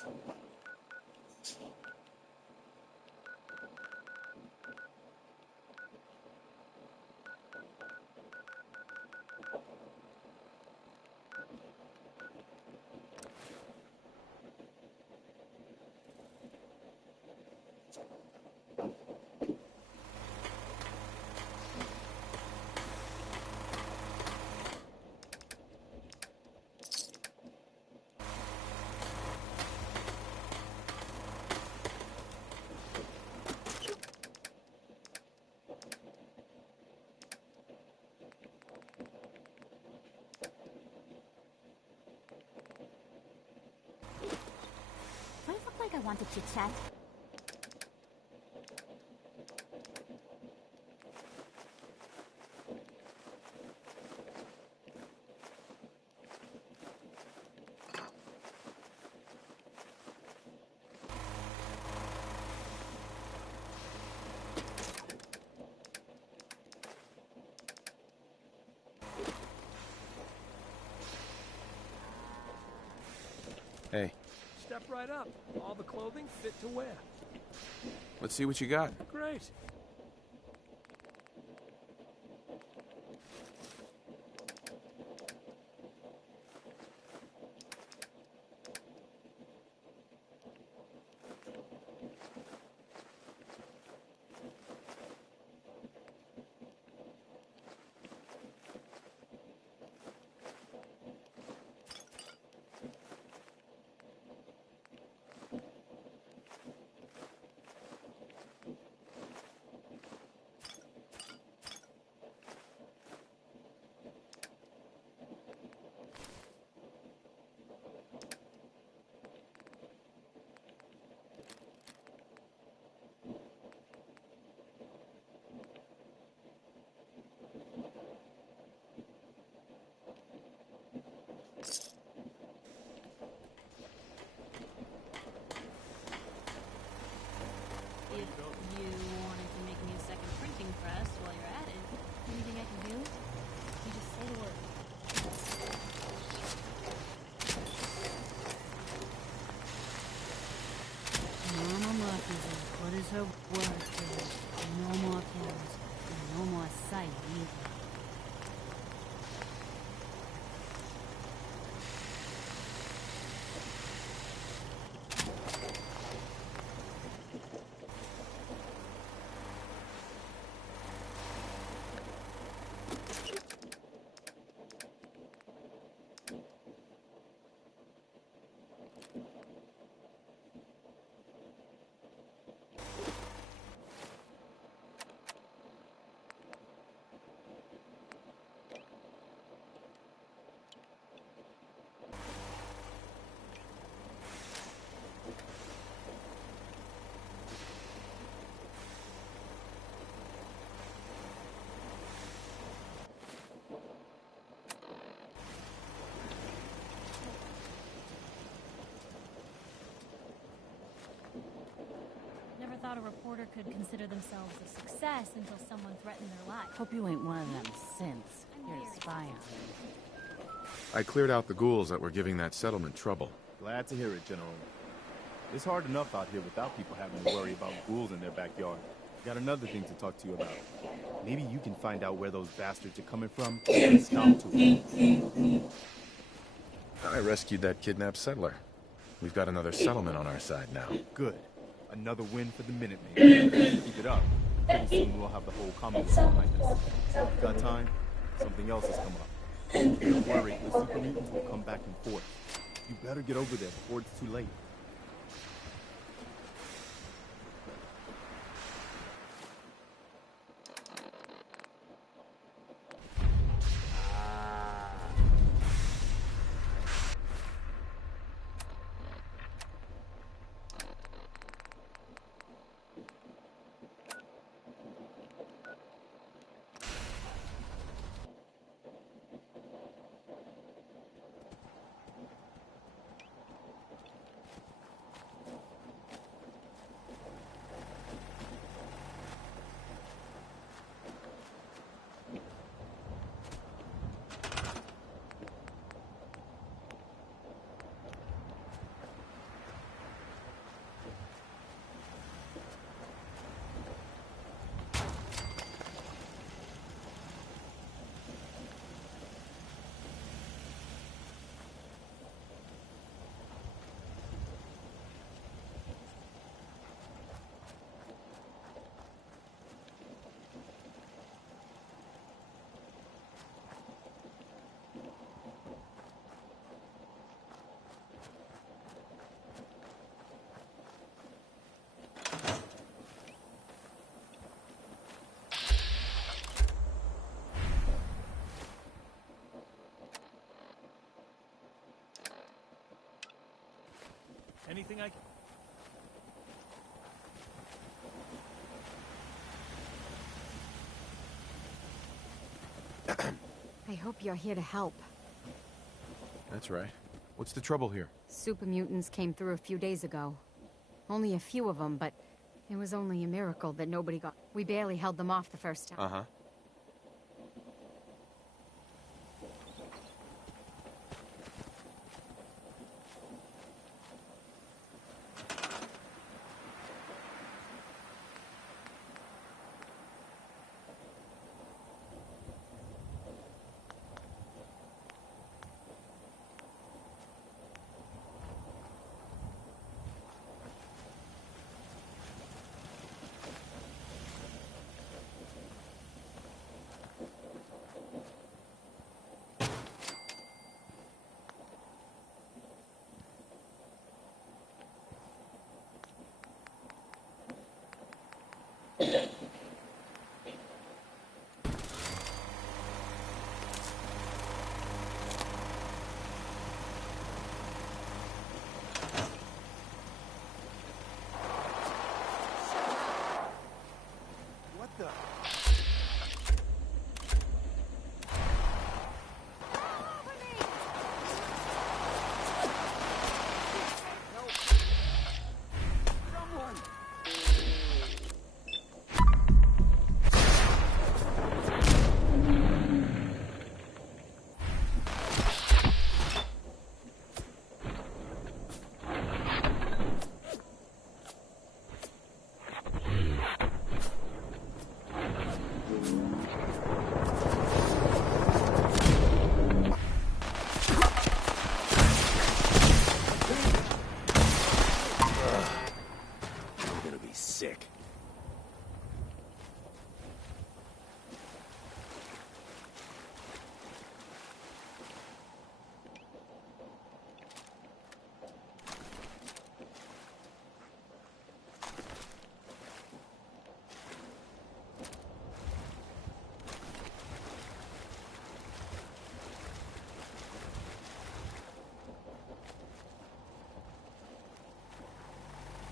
Do I look like I want to chit-chat? Hey. Step right up. All the clothing fit to wear. Let's see what you got. Great. If you wanted to make me a second printing press while you're at it, anything I can do? You just say the word. Mama Murphy's as good as her word is. No more pills, and no more sight either. Never thought a reporter could consider themselves a success until someone threatened their life. Hope you ain't one of them synths. You're to spy on me. I cleared out the ghouls that were giving that settlement trouble. Glad to hear it, General. It's hard enough out here without people having to worry about ghouls in their backyard. Got another thing to talk to you about. Maybe you can find out where those bastards are coming from and stop to it. I rescued that kidnapped settler. We've got another settlement on our side now. Good. Another win for the Minutemen. Keep it up. Pretty soon we'll have the whole Commonwealth behind us. Got time? Something else has come up. Don't worry, the super mutants will come back and forth. You better get over there before it's too late. Anything I can... I hope you're here to help. That's right. What's the trouble here? Super mutants came through a few days ago. Only a few of them, but it was only a miracle that nobody got... We barely held them off the first time. Uh-huh. What the? Sick.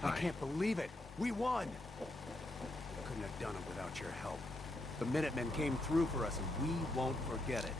I can't believe it. We won! Couldn't have done it without your help. The Minutemen came through for us, and we won't forget it.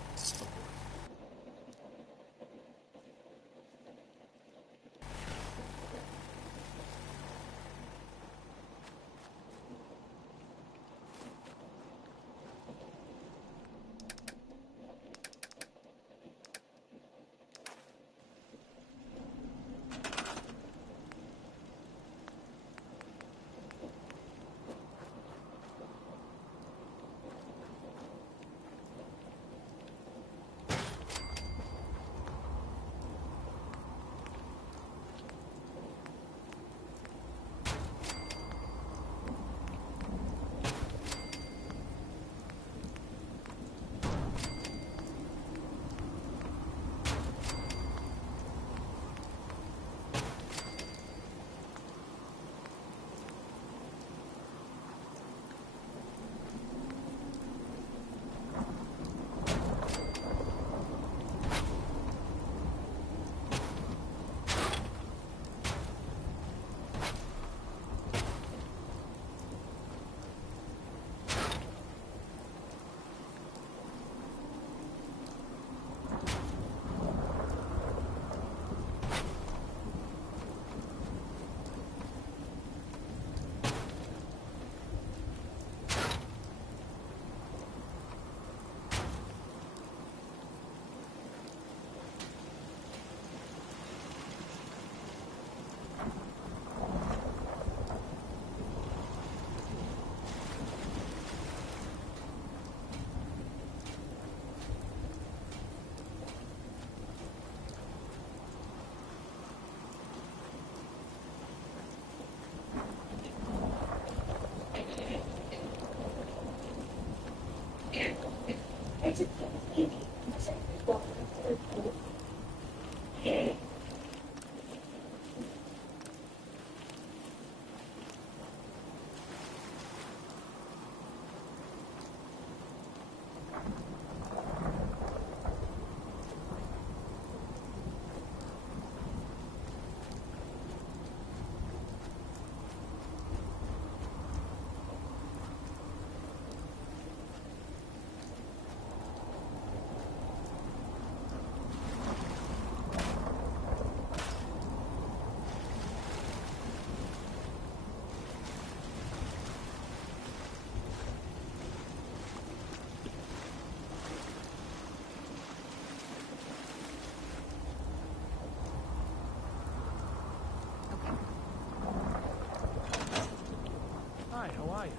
are you?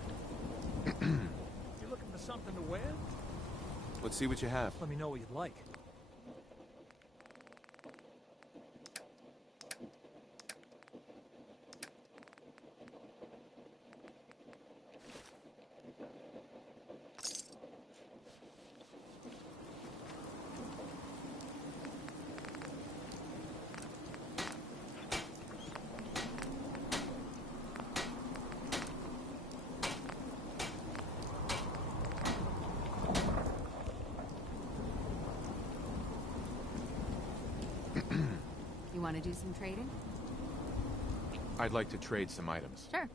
You looking for something to wear? Let's see what you have. Let me know what you'd like. You want to do some trading? I'd like to trade some items. Sure.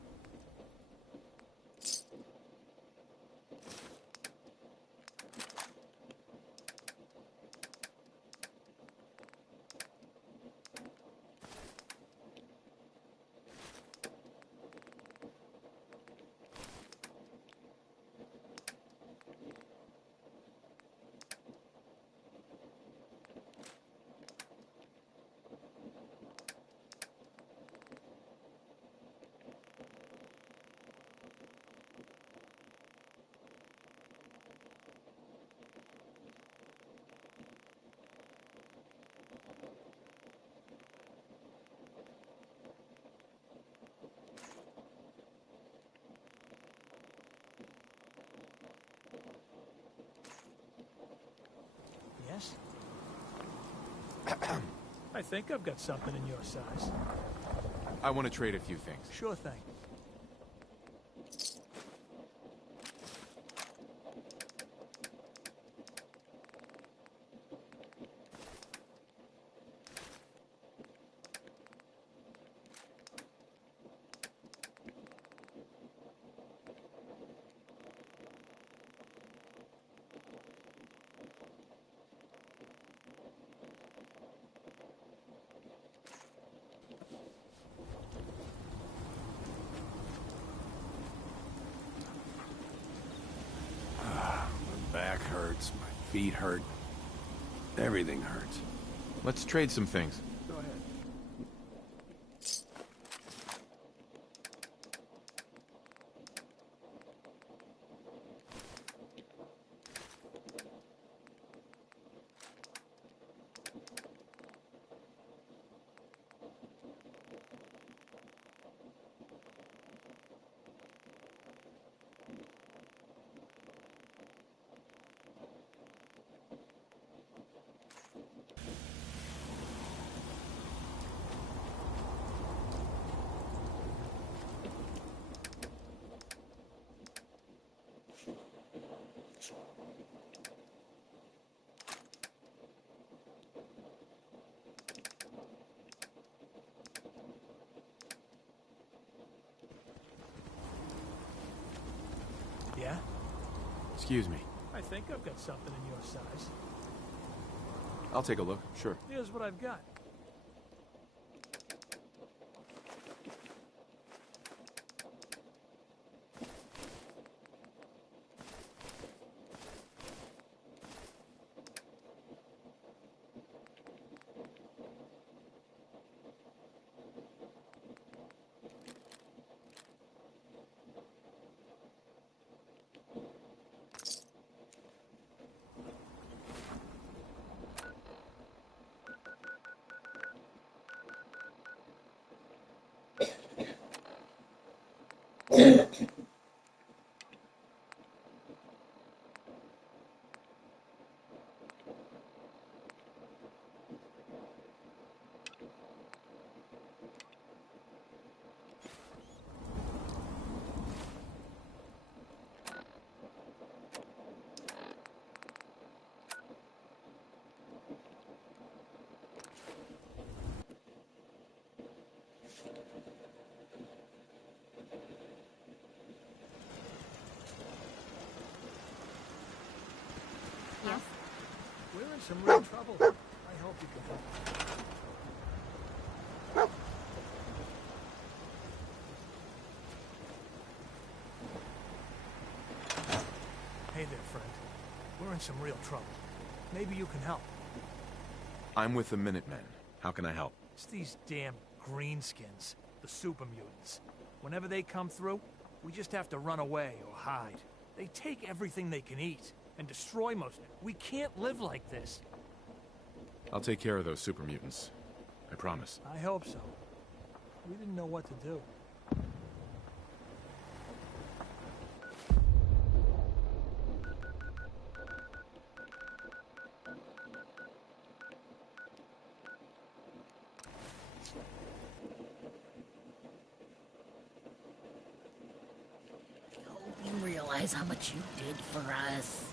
Yes? I think I've got something in your size. I want to trade a few things. Sure thing. My back hurts, my feet hurt. Everything hurts. Let's trade some things. Go ahead. Yeah? Excuse me. I think I've got something in your size. I'll take a look. Sure. Here's what I've got. Yes? We're in some real trouble. I hope you can help. Hey there, friend. We're in some real trouble. Maybe you can help. I'm with the Minutemen. How can I help? It's these damn greenskins, the super mutants. Whenever they come through, We just have to run away or hide. They take everything they can eat and destroy most of it. We can't live like this. I'll take care of those super mutants. I promise. I hope so. We didn't know what to do. I hope you realize how much you did for us.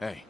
Hey.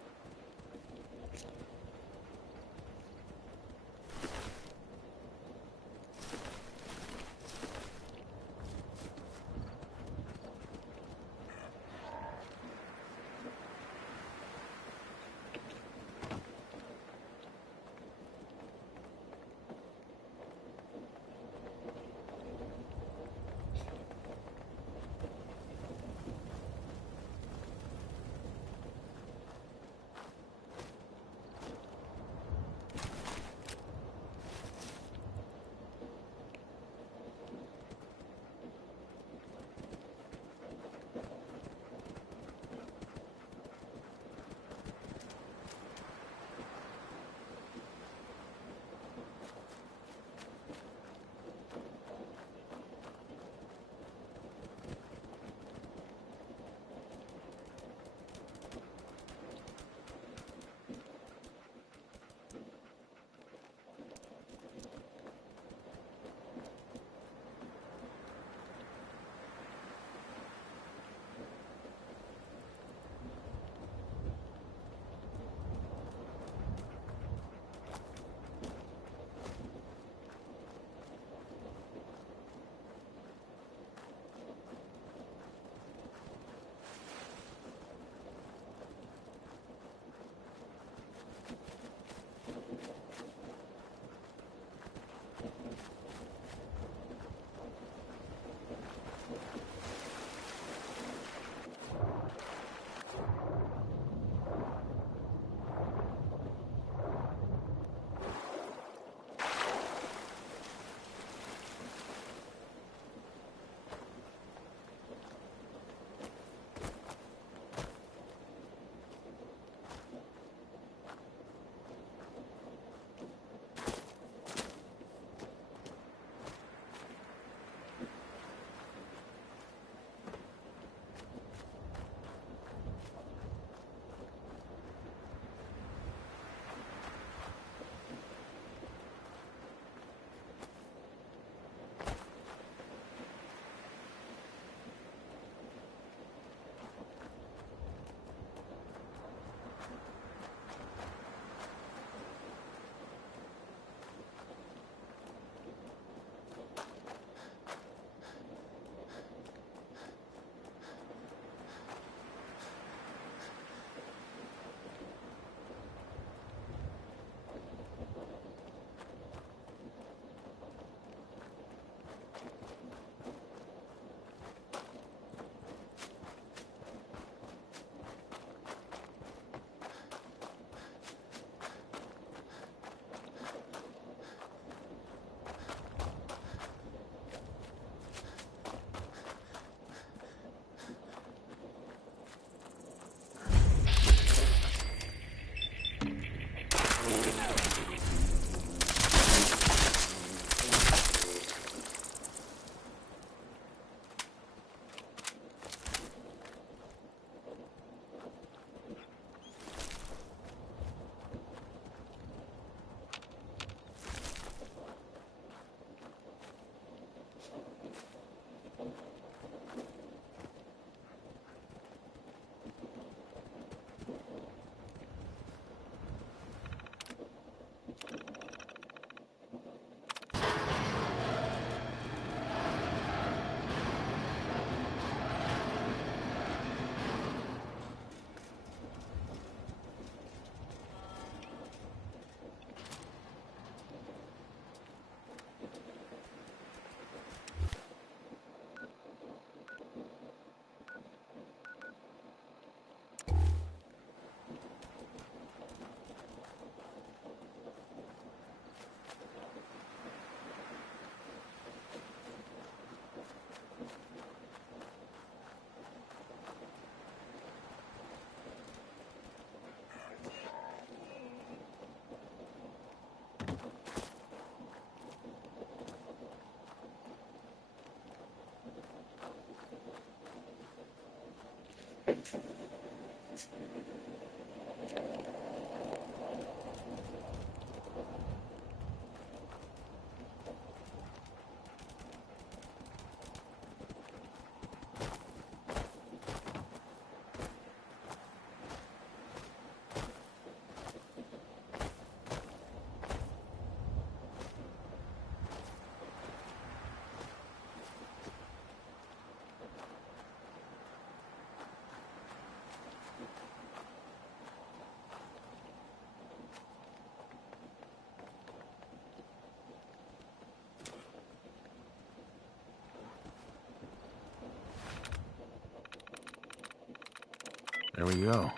There we go.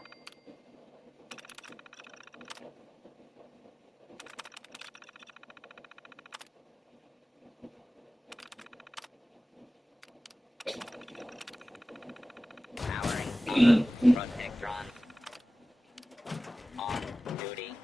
Powering Protectron. On duty.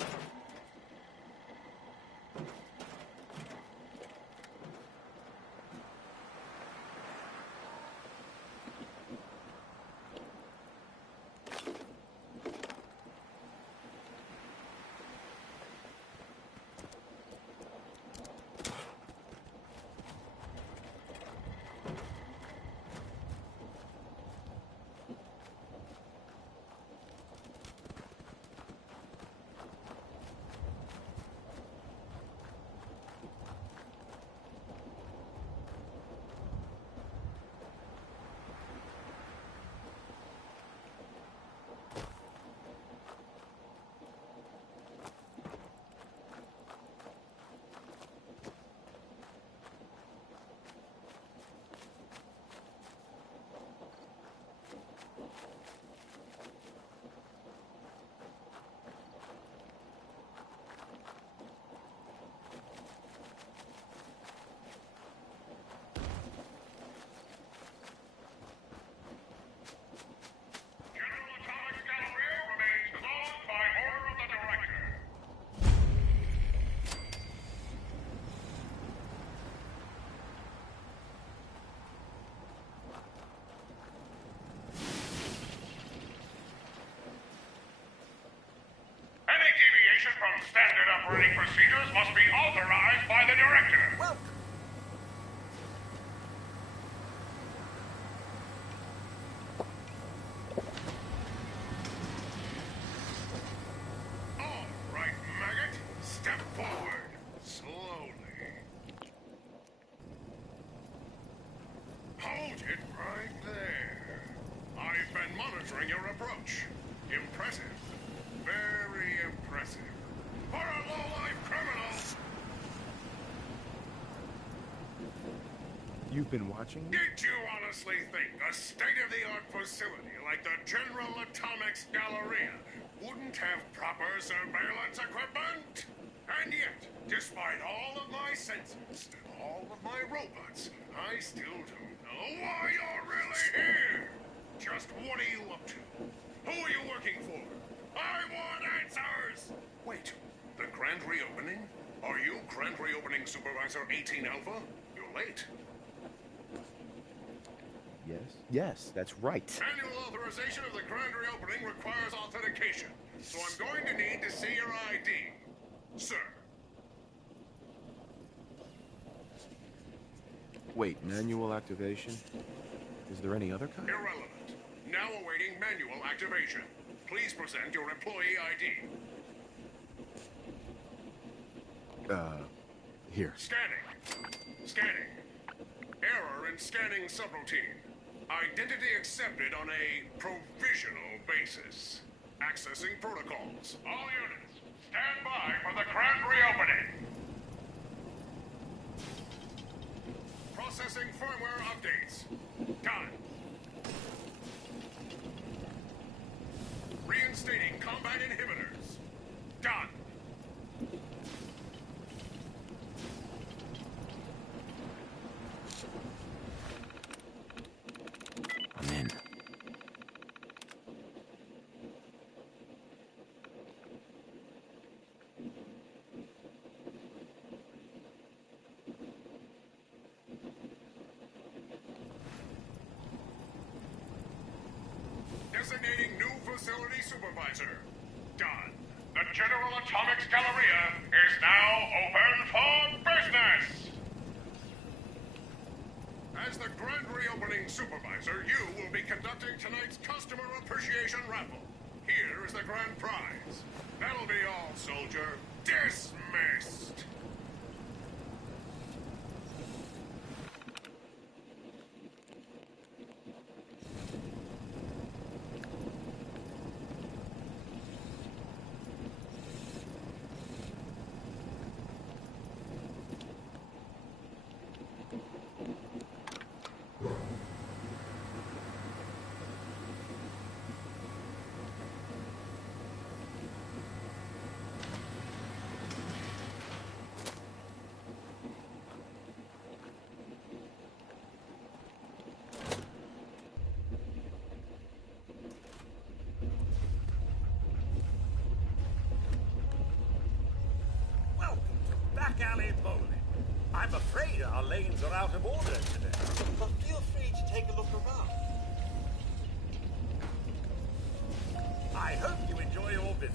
From standard operating procedures must be authorized by the director. All right, maggot. Step forward. Slowly. Hold it right there. I've been monitoring your approach. Impressive. Very impressive. For a low-life criminal! You've been watching me? Did you honestly think a state-of-the-art facility like the General Atomics Galleria wouldn't have proper surveillance equipment? And yet, despite all of my sensors and all of my robots, I still don't know why you're really here! Just what are you up to? Who are you working for? I want answers! Wait, the grand reopening? Are you Grand Reopening Supervisor 18 Alpha? You're late. Yes, that's right. Annual authorization of the grand reopening requires authentication, so I'm going to need to see your ID. Sir. Wait, manual activation? Is there any other kind? Irrelevant. Now awaiting manual activation. Please present your employee ID. Here. Scanning. Scanning. Error in scanning subroutine. Identity accepted on a provisional basis. Accessing protocols. All units, stand by for the grand reopening. Processing firmware updates. Done. Reinstating combat inhibitors. Done. I'm in. Designating new facility supervisor. Done. The General Atomics Galleria is now open for business! As the grand reopening supervisor, you will be conducting tonight's customer appreciation raffle. Here is the grand prize. That'll be all, soldier. Dismissed! back alley bowling. I'm afraid our lanes are out of order today. But feel free to take a look around. I hope you enjoy your visit.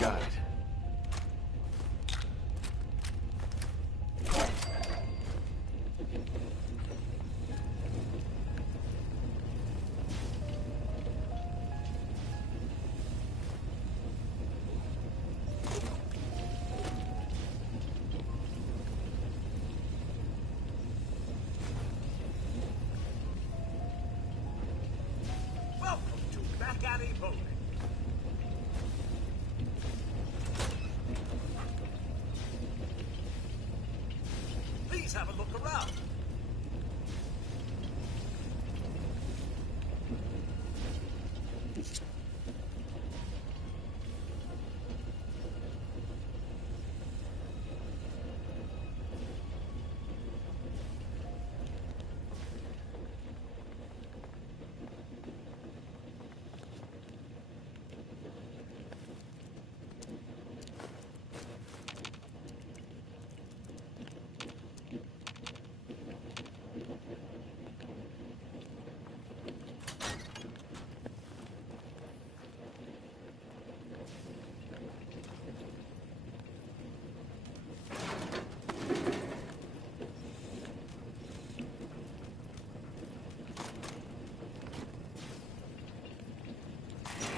Got it. Welcome to back alley bowling. Please have a look around.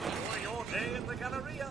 Enjoy your day at the Galleria.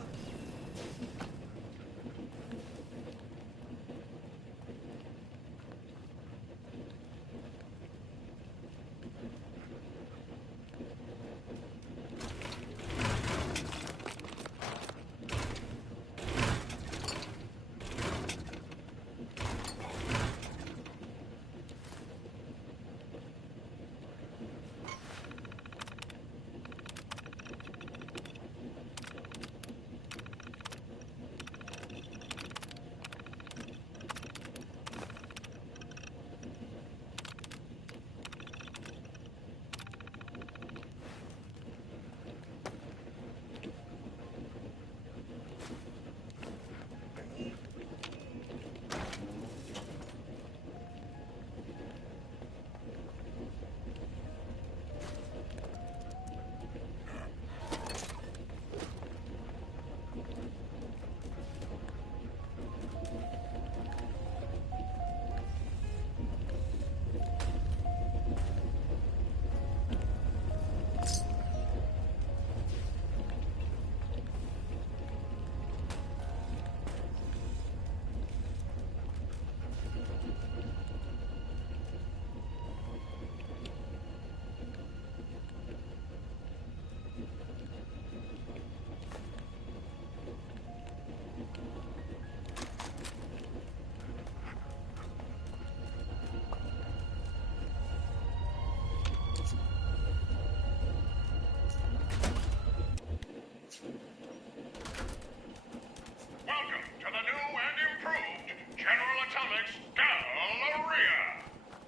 Welcome to the new and improved General Atomics Galleria.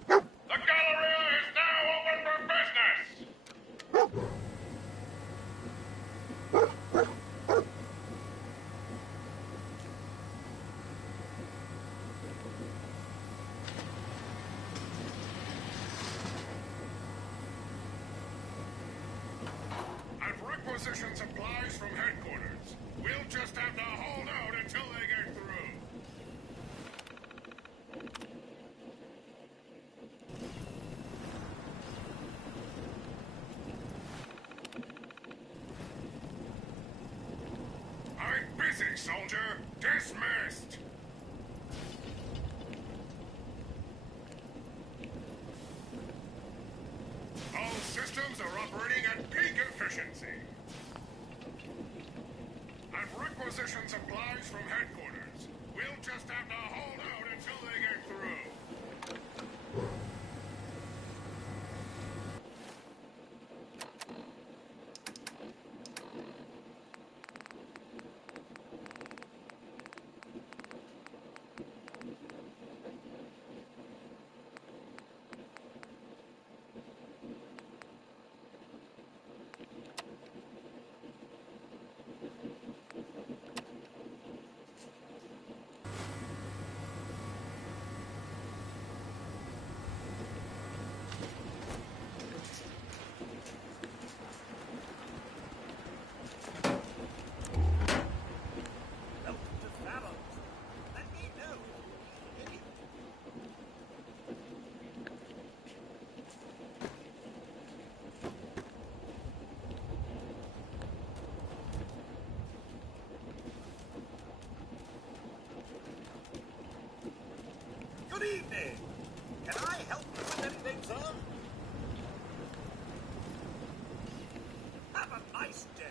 The Galleria is now open for business. I've requisitioned supplies from headquarters. We'll just have to hold out until they get through. I'm busy, soldier. Dismissed. All systems are operating at peak efficiency. I've requisitioned supplies from headquarters. We'll just have to hold out until they get through. Good evening. Can I help you with anything, sir? Have a nice day.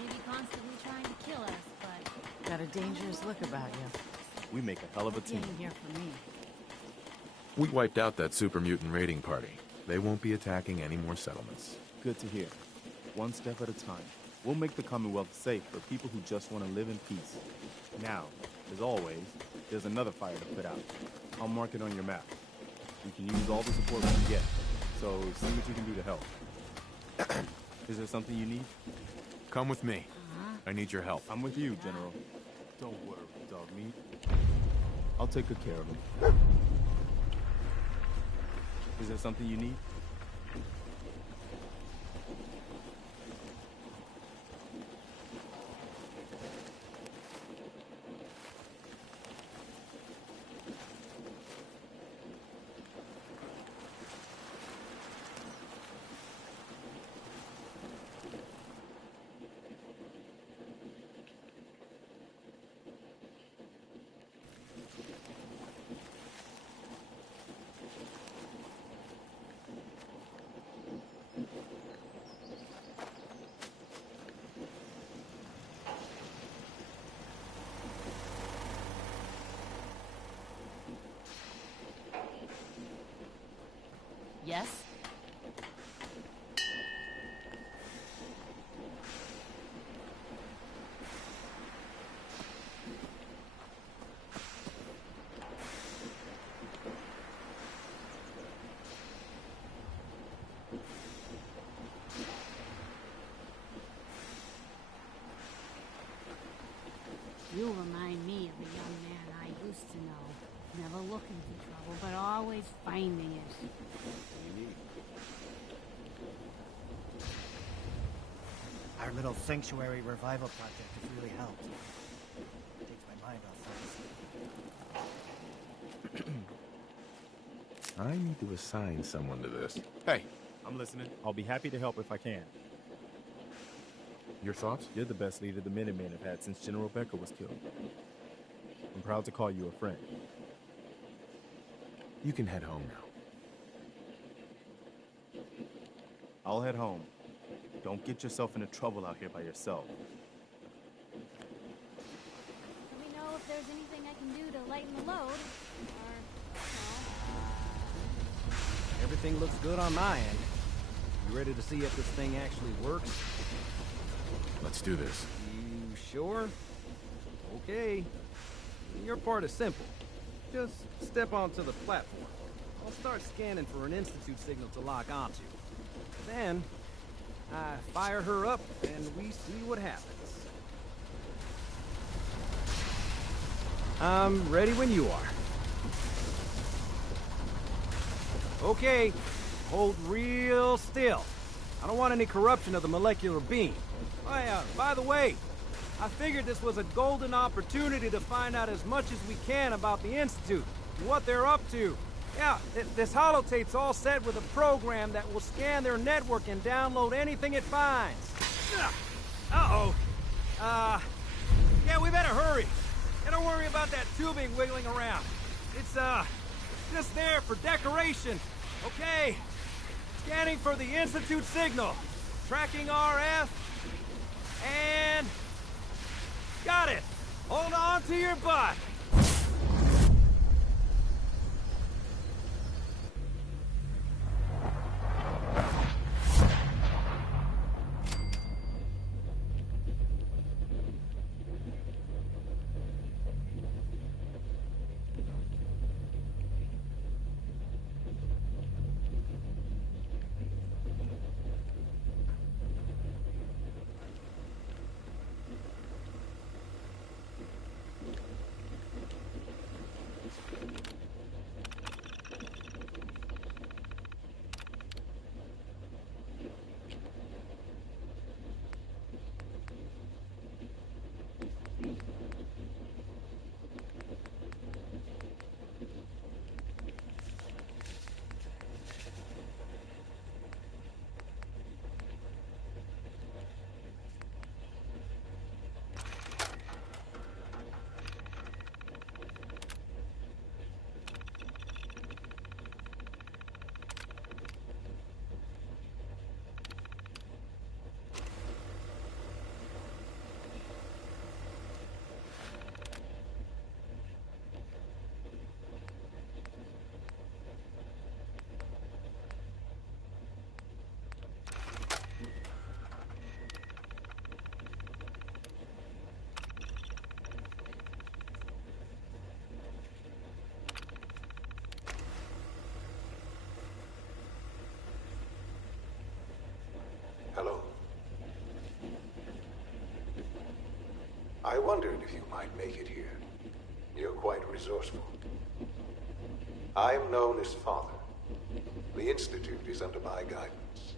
Maybe constantly trying to kill us, but Got a dangerous look about you. We make a hell of a he team. ain't here for me. We wiped out that super mutant raiding party. They won't be attacking any more settlements. Good to hear. One step at a time. We'll make the Commonwealth safe for people who just want to live in peace. Now, as always, there's another fire to put out. I'll mark it on your map. We can use all the support we can get, so see what you can do to help. Is there something you need? Come with me. I need your help. I'm with you, General. Don't worry, dog meat. I'll take good care of him. Is there something you need? Yes? You remind me of a young man I used to know. Never looking for trouble, but always finding it. Our little sanctuary revival project has really helped. Takes my mind off things. I need to assign someone to this. Hey, I'm listening. I'll be happy to help if I can. Your thoughts? You're the best leader the Minutemen have had since General Becker was killed. I'm proud to call you a friend. You can head home now. I'll head home. Don't get yourself into trouble out here by yourself. Do we know if there's anything I can do to lighten the load? Or, Everything looks good on my end. You ready to see if this thing actually works? Let's do this. You sure? Okay. Your part is simple. Just step onto the platform. I'll start scanning for an Institute signal to lock onto. Then, I fire her up, and we see what happens. I'm ready when you are. Okay, hold real still. I don't want any corruption of the molecular beam. Oh yeah, by the way, I figured this was a golden opportunity to find out as much as we can about the Institute, and what they're up to. Yeah, this holotape's all set with a program that will scan their network and download anything it finds. Uh-oh. Yeah, we better hurry. And don't worry about that tubing wiggling around. It's, just there for decoration. Okay. Scanning for the Institute signal. Tracking RF. And... got it! Hold on to your butt! I wondered if you might make it here. You're quite resourceful. I'm known as Father. The Institute is under my guidance.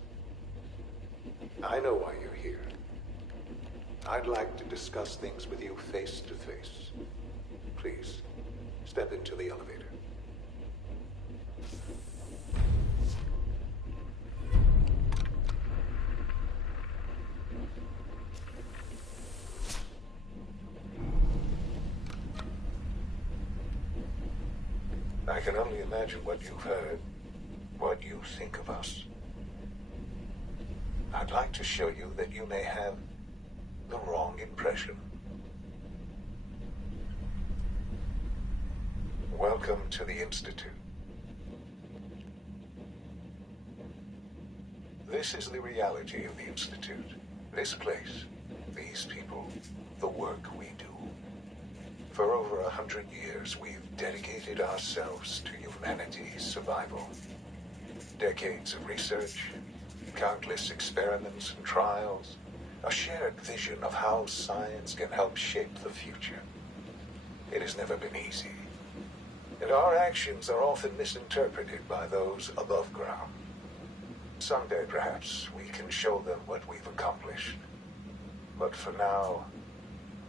I know why you're here. I'd like to discuss things with you face to face. Please, step into the elevator. I can only imagine what you've heard, what you think of us. I'd like to show you that you may have the wrong impression. Welcome to the Institute. This is the reality of the Institute. This place, these people, the work we do. For over 100 years, we've dedicated ourselves to humanity's survival. Decades of research, countless experiments and trials, a shared vision of how science can help shape the future. It has never been easy, and our actions are often misinterpreted by those above ground. Someday, perhaps, we can show them what we've accomplished. But for now,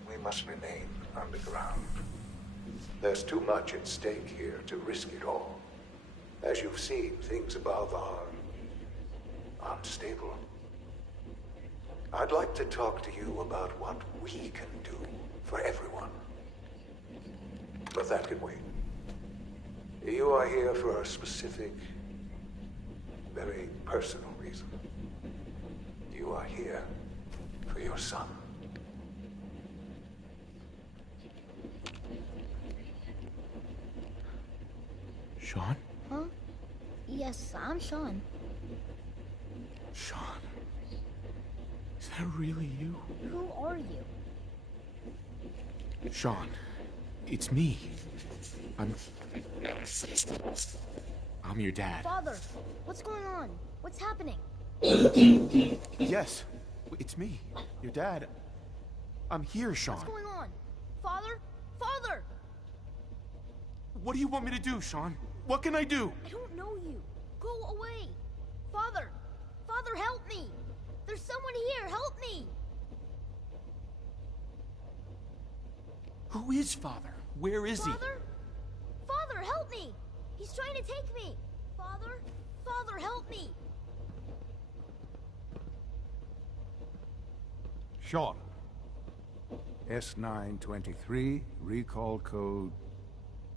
we must remain underground. There's too much at stake here to risk it all. As you've seen, things above are unstable. I'd like to talk to you about what we can do for everyone. But that can wait. You are here for a specific, very personal reason. You are here for your son. Sean? Huh? Yes, I'm Sean. Sean? Is that really you? Who are you? Sean, it's me. I'm your dad. Father, what's going on? What's happening? Yes, it's me, your dad. I'm here, Sean. What's going on? Father? Father! What do you want me to do, Sean? What can I do? I don't know you. Go away. Father! Father, help me! There's someone here. Help me! Who is Father? Where is he? Father? Father, help me! He's trying to take me! Father? Father, help me! Sean. S923, recall code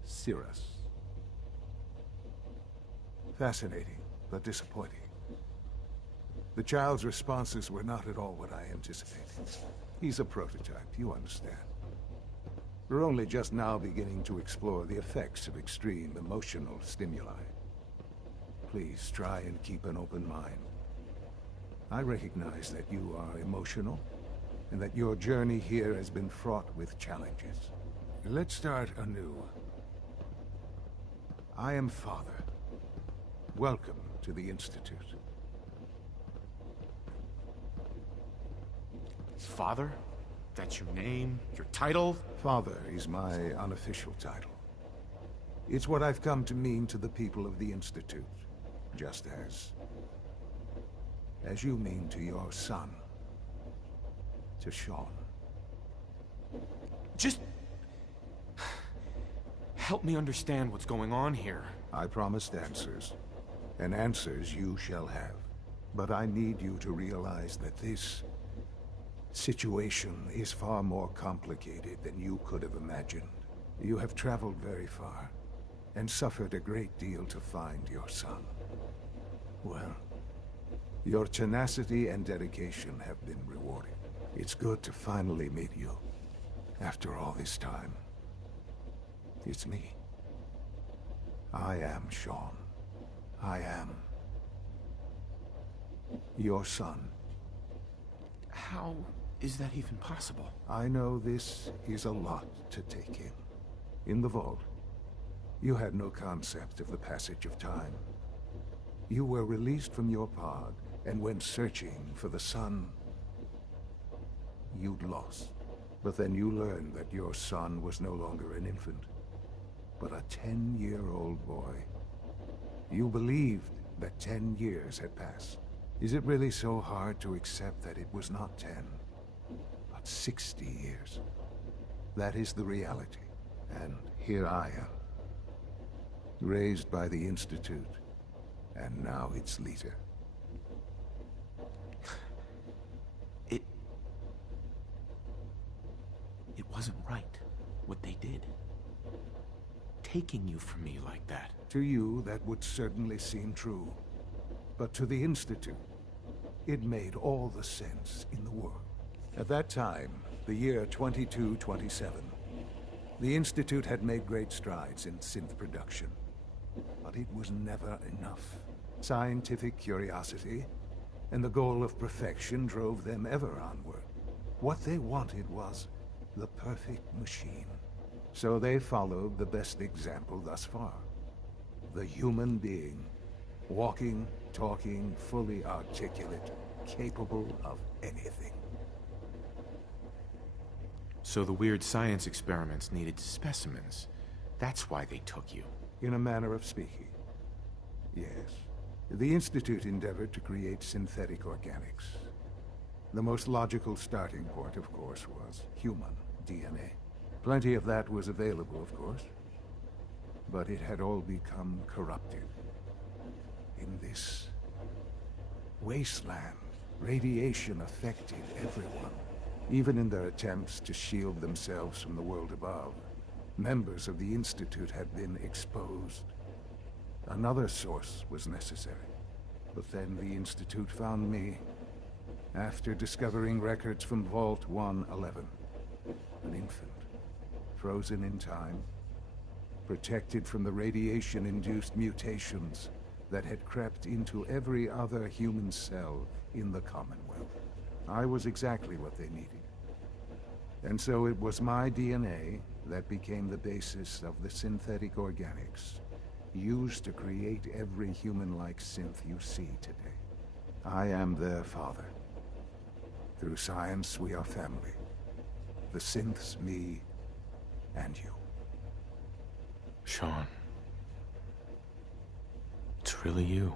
Cirrus. Fascinating, but disappointing. The child's responses were not at all what I anticipated. He's a prototype, you understand. We're only just now beginning to explore the effects of extreme emotional stimuli. Please try and keep an open mind. I recognize that you are emotional, and that your journey here has been fraught with challenges. Let's start anew. I am Father. Welcome to the Institute. Father? That's your name? Your title? Father is my unofficial title. It's what I've come to mean to the people of the Institute. Just as you mean to your son. To Sean. Just help me understand what's going on here. I promised answers, and answers you shall have. But I need you to realize that this situation is far more complicated than you could have imagined. You have traveled very far, and suffered a great deal to find your son. Well, your tenacity and dedication have been rewarded. It's good to finally meet you, after all this time. It's me. I am Sean. I am your son. How is that even possible? I know this is a lot to take in. In the vault, you had no concept of the passage of time. You were released from your pod and went searching for the son you'd lost. But then you learned that your son was no longer an infant, but a 10-year-old boy. You believed that 10 years had passed. Is it really so hard to accept that it was not 10, but 60 years? That is the reality, and here I am. Raised by the Institute, and now its leader. It wasn't right, what they did. Taking you from me like that. To you, that would certainly seem true. But to the Institute, it made all the sense in the world. At that time, the year 2227, the Institute had made great strides in synth production. But it was never enough. Scientific curiosity and the goal of perfection drove them ever onward. What they wanted was the perfect machine. So they followed the best example thus far. The human being. Walking, talking, fully articulate, capable of anything. So the weird science experiments needed specimens. That's why they took you. In a manner of speaking. Yes. The Institute endeavored to create synthetic organics. The most logical starting point, of course, was human DNA. Plenty of that was available, of course. But it had all become corrupted. In this wasteland, radiation affected everyone. Even in their attempts to shield themselves from the world above, members of the Institute had been exposed. Another source was necessary. But then the Institute found me after discovering records from Vault 111. An infant, frozen in time, protected from the radiation-induced mutations that had crept into every other human cell in the Commonwealth. I was exactly what they needed. And so it was my DNA that became the basis of the synthetic organics used to create every human-like synth you see today. I am their father. Through science, we are family. The synths, me, and you. Sean. It's really you.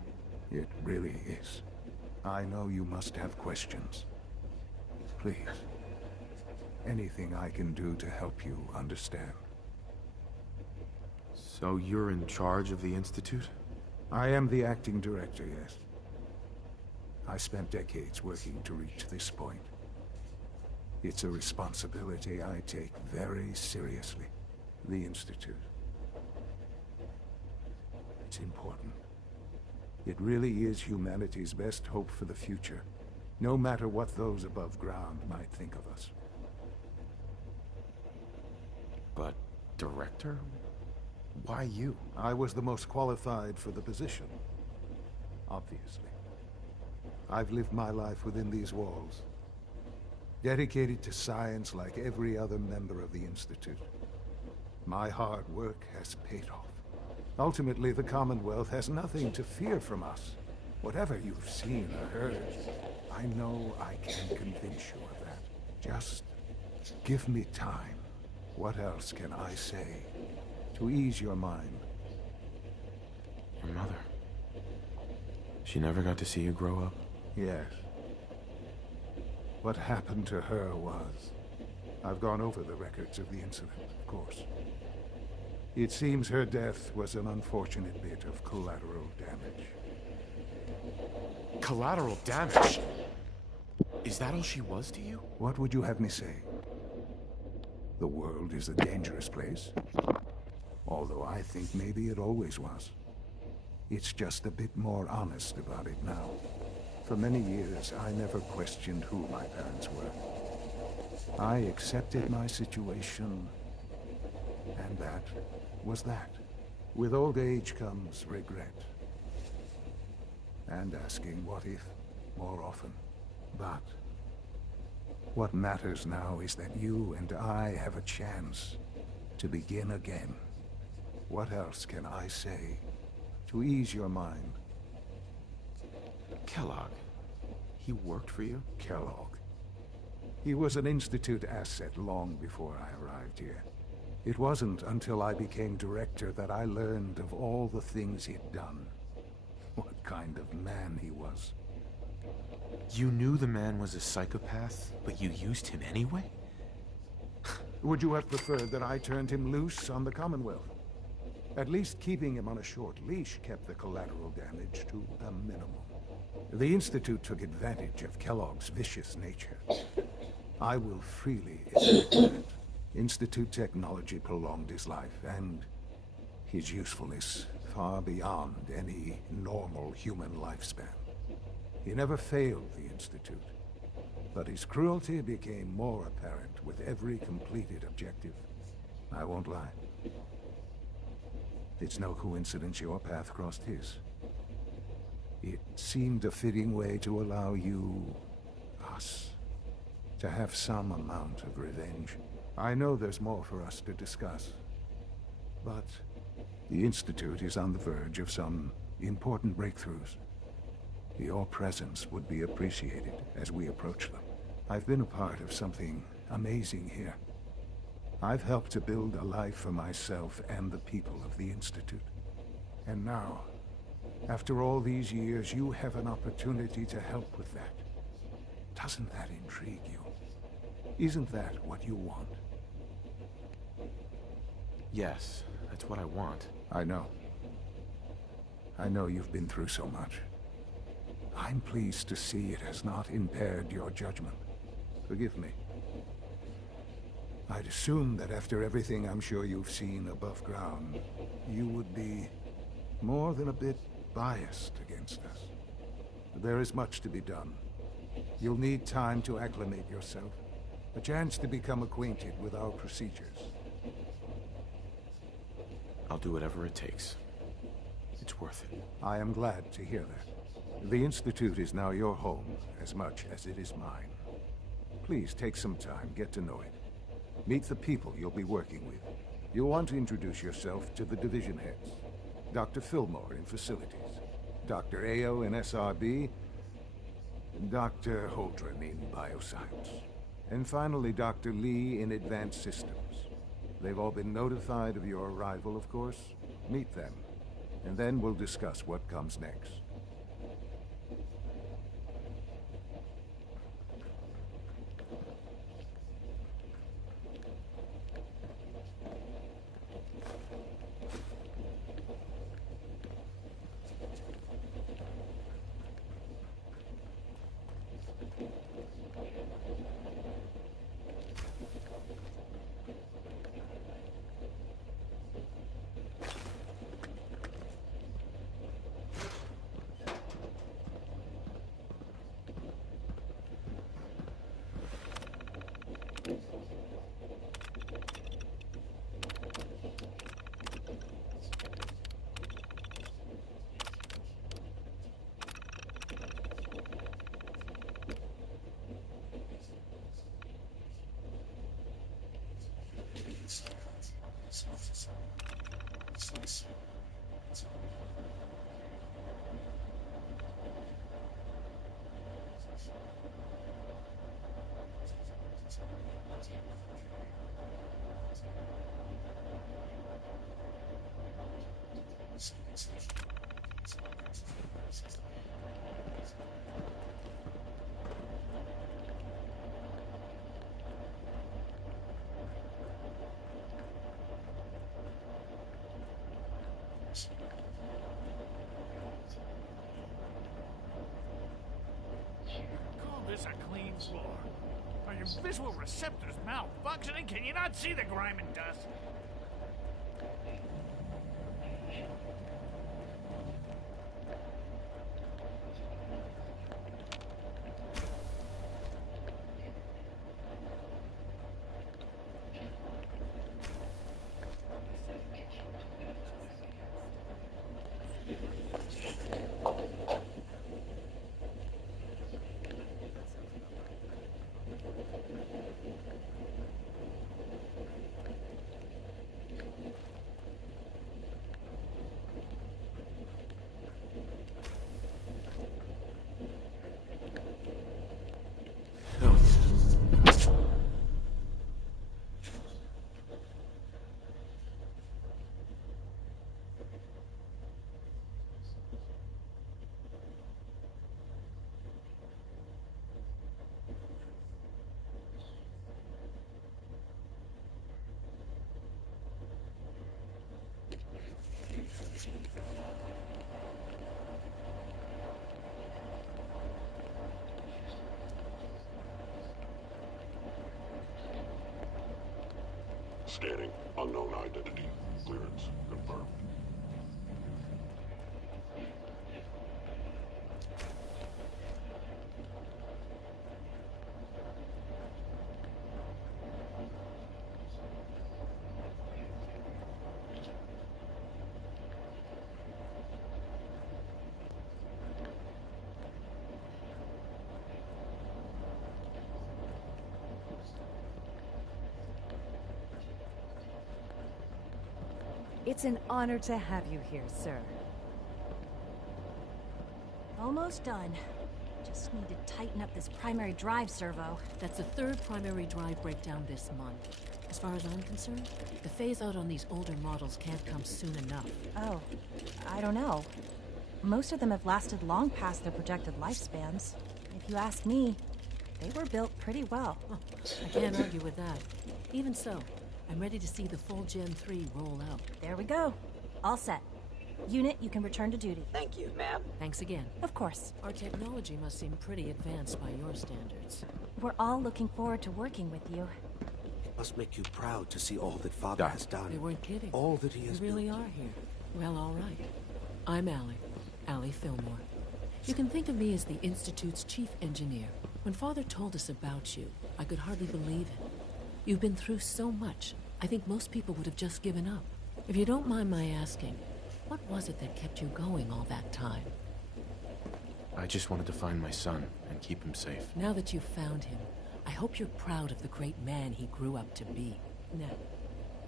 It really is. I know you must have questions. Please. Anything I can do to help you understand. So you're in charge of the Institute? I am the acting director, yes. I spent decades working to reach this point. It's a responsibility I take very seriously. The Institute. It's important. It really is humanity's best hope for the future, no matter what those above ground might think of us. But, director? Why you? I was the most qualified for the position. Obviously. I've lived my life within these walls. Dedicated to science like every other member of the Institute. My hard work has paid off. Ultimately, the Commonwealth has nothing to fear from us. Whatever you've seen or heard, I know I can convince you of that. Just give me time. What else can I say to ease your mind? Your mother. She never got to see you grow up? Yes. What happened to her was... I've gone over the records of the incident, of course. It seems her death was an unfortunate bit of collateral damage. Collateral damage? Is that all she was to you? What would you have me say? The world is a dangerous place. Although I think maybe it always was. It's just a bit more honest about it now. For many years, I never questioned who my parents were. I accepted my situation, and that was that. With old age comes regret. And asking what if more often. But what matters now is that you and I have a chance to begin again. What else can I say to ease your mind? Kellogg. He worked for you? Kellogg. He was an Institute asset long before I arrived here. It wasn't until I became director that I learned of all the things he'd done. What kind of man he was. You knew the man was a psychopath, but you used him anyway? Would you have preferred that I turned him loose on the Commonwealth? At least keeping him on a short leash kept the collateral damage to a minimum. The Institute took advantage of Kellogg's vicious nature. I will freely admit that. Institute technology prolonged his life, and his usefulness far beyond any normal human lifespan. He never failed the Institute, but his cruelty became more apparent with every completed objective. I won't lie. It's no coincidence your path crossed his. It seemed a fitting way to allow you, us, to have some amount of revenge. I know there's more for us to discuss, but the Institute is on the verge of some important breakthroughs. Your presence would be appreciated as we approach them. I've been a part of something amazing here. I've helped to build a life for myself and the people of the Institute. And now, after all these years, you have an opportunity to help with that. Doesn't that intrigue you? Isn't that what you want? Yes, that's what I want. I know. I know you've been through so much. I'm pleased to see it has not impaired your judgment. Forgive me. I'd assume that after everything I'm sure you've seen above ground, you would be more than a bit biased against us. There is much to be done. You'll need time to acclimate yourself, a chance to become acquainted with our procedures. I'll do whatever it takes. It's worth it. I am glad to hear that. The Institute is now your home as much as it is mine. Please take some time, get to know it. Meet the people you'll be working with. You'll want to introduce yourself to the division heads. Dr. Fillmore in Facilities, Dr. Ao in SRB, Dr. Holdren in Bioscience, and finally Dr. Lee in Advanced Systems. They've all been notified of your arrival, of course. Meet them, and then we'll discuss what comes next. This a clean floor. Are your visual receptors malfunctioning? Can you not see the grime and dust? Scanning. Unknown identity. Clearance confirmed. It's an honor to have you here, sir. Almost done. Just need to tighten up this primary drive servo. That's the third primary drive breakdown this month. As far as I'm concerned, the phase-out on these older models can't come soon enough. Oh, I don't know. Most of them have lasted long past their projected lifespans. If you ask me, they were built pretty well. I can't argue with that. Even so, I'm ready to see the full Gen 3 roll out. There we go. All set. Unit, you can return to duty. Thank you, ma'am. Thanks again. Of course. Our technology must seem pretty advanced by your standards. We're all looking forward to working with you. It must make you proud to see all that Father has done. They weren't kidding. All that he has You really built. are here. Well, all right. I'm Allie Fillmore. You can think of me as the Institute's chief engineer. When Father told us about you, I could hardly believe it. You've been through so much, I think most people would have just given up. If you don't mind my asking, what was it that kept you going all that time? I just wanted to find my son and keep him safe. Now that you've found him, I hope you're proud of the great man he grew up to be. Now,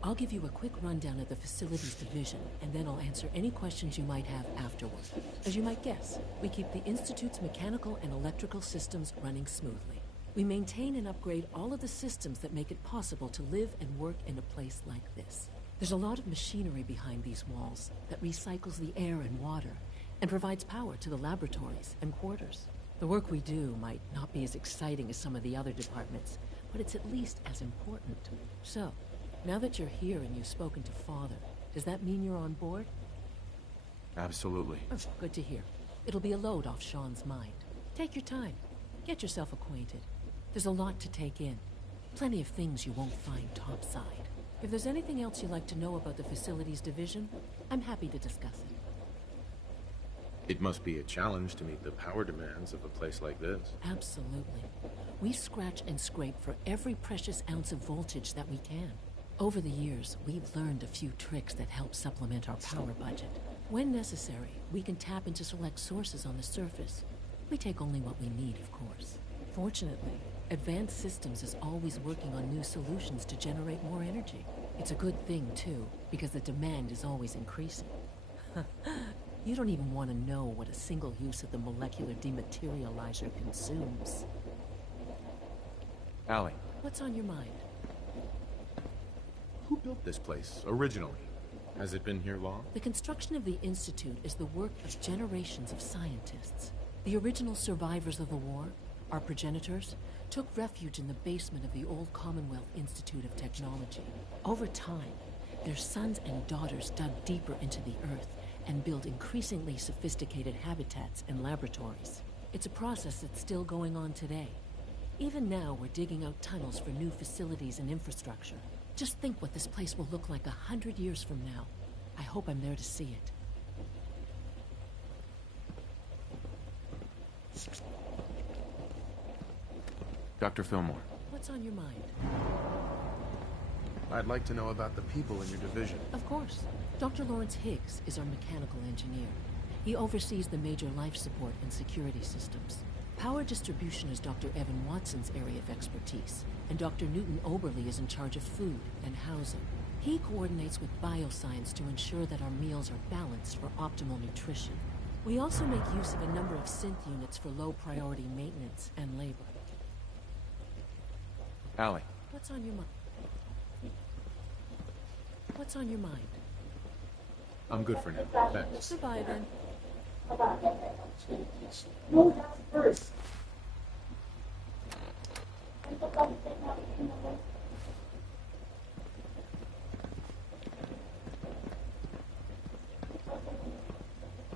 I'll give you a quick rundown of the facilities division, and then I'll answer any questions you might have afterward. As you might guess, we keep the Institute's mechanical and electrical systems running smoothly. We maintain and upgrade all of the systems that make it possible to live and work in a place like this. There's a lot of machinery behind these walls that recycles the air and water and provides power to the laboratories and quarters. The work we do might not be as exciting as some of the other departments, but it's at least as important. So, now that you're here and you've spoken to Father, does that mean you're on board? Absolutely. Oh, good to hear. It'll be a load off Sean's mind. Take your time. Get yourself acquainted. There's a lot to take in. Plenty of things you won't find topside. If there's anything else you'd like to know about the facilities division, I'm happy to discuss it. It must be a challenge to meet the power demands of a place like this. Absolutely. We scratch and scrape for every precious ounce of voltage that we can. Over the years, we've learned a few tricks that help supplement our power budget. When necessary, we can tap into select sources on the surface. We take only what we need, of course. Fortunately, Advanced Systems is always working on new solutions to generate more energy. It's a good thing, too, because the demand is always increasing. You don't even want to know what a single use of the molecular dematerializer consumes. Allie, What's on your mind? who built this place originally? Has it been here long? The construction of the Institute is the work of generations of scientists. The original survivors of the war, our progenitors, took refuge in the basement of the old Commonwealth Institute of Technology. Over time, their sons and daughters dug deeper into the earth and built increasingly sophisticated habitats and laboratories. It's a process that's still going on today. Even now, we're digging out tunnels for new facilities and infrastructure. Just think what this place will look like 100 years from now. I hope I'm there to see it. Dr. Fillmore, What's on your mind? I'd like to know about the people in your division. Of course. Dr. Lawrence Higgs is our mechanical engineer. He oversees the major life support and security systems. Power distribution is Dr. Evan Watson's area of expertise, and Dr. Newton Oberly is in charge of food and housing. He coordinates with bioscience to ensure that our meals are balanced for optimal nutrition. We also make use of a number of synth units for low-priority maintenance and labor. Allie. What's on your mind? What's on your mind? I'm good for now. Thanks. Goodbye, then. No, that's first.